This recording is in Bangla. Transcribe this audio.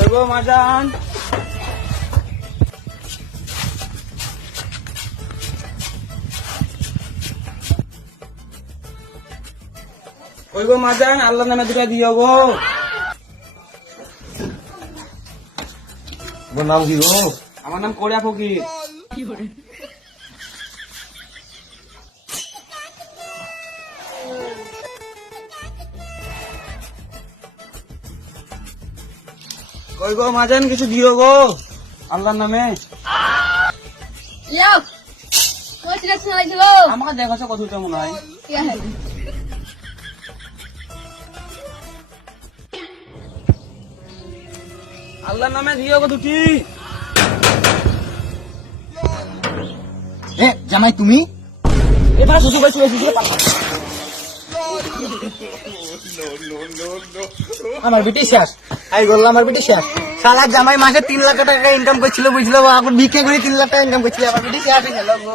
কই গো মাজান, কই গো মাজান, আল্লাহর নামে দুটা দিও গো। তোমার নাম কি গো? আমার নাম কোড়া ফকির। কই গো মাজান, কিছু দিও গো আল্লাহর নামে। যাও তোমার সিরাজ শোনাইছিল আমাকে দেখাছো কতটা মনে হয়। ঠিক আছে আল্লাহর নামে দিও গো দুটি। এ জামাই তুমি? এবার শ্বশুর ভাই চলে এসেছে। আমার বেটি শেষ, আই বললাম আমার বেটি শেষ। সালা জামাই মাসে 3 লাখ টাকা ইনকাম করছিল বুঝলো, এখন ভিক্ষা করে 3 লাখ টাকা ইনকাম করছিল, আমার বেটি শেষ হয়ে গেল গো।